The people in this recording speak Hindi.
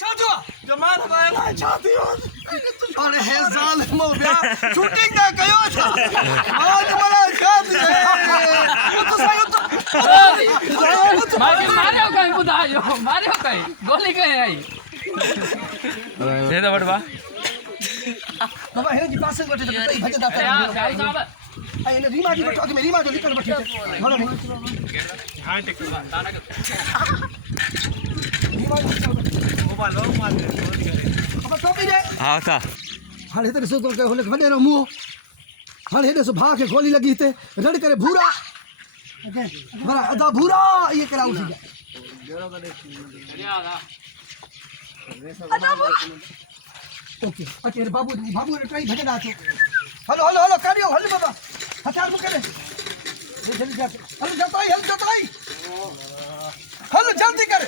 छातो जमान वाला छातियो अरे हे जालिमो बया शूटिंग ना कयो था आज वाला छाती तो सही तो मारियो कहीं बुधायो मारियो कहीं गोली कहीं आई दे दो बड़वा बाबा हे जी पास बैठे तो भज दाता भाई साहब आ इने रीमा जी बैठो के रीमा जो निकल बैठे हेलो नहीं हां ठीक है मोबाइल लो मार दे अब टोपी दे हां सा हाल हेते सो तो होले वडे नो मुंह हाल हेते सो भा के गोली लगी थे रड़ करे भूरा बड़ा अदा भूरा ये करा उठी ओके अच्छा बाबू बाबू ने ट्राई भजन आछो हेलो हेलो हेलो करियो हल बाबा हथियार मुके ले जल्दी जा हल जताई हल जल्दी करे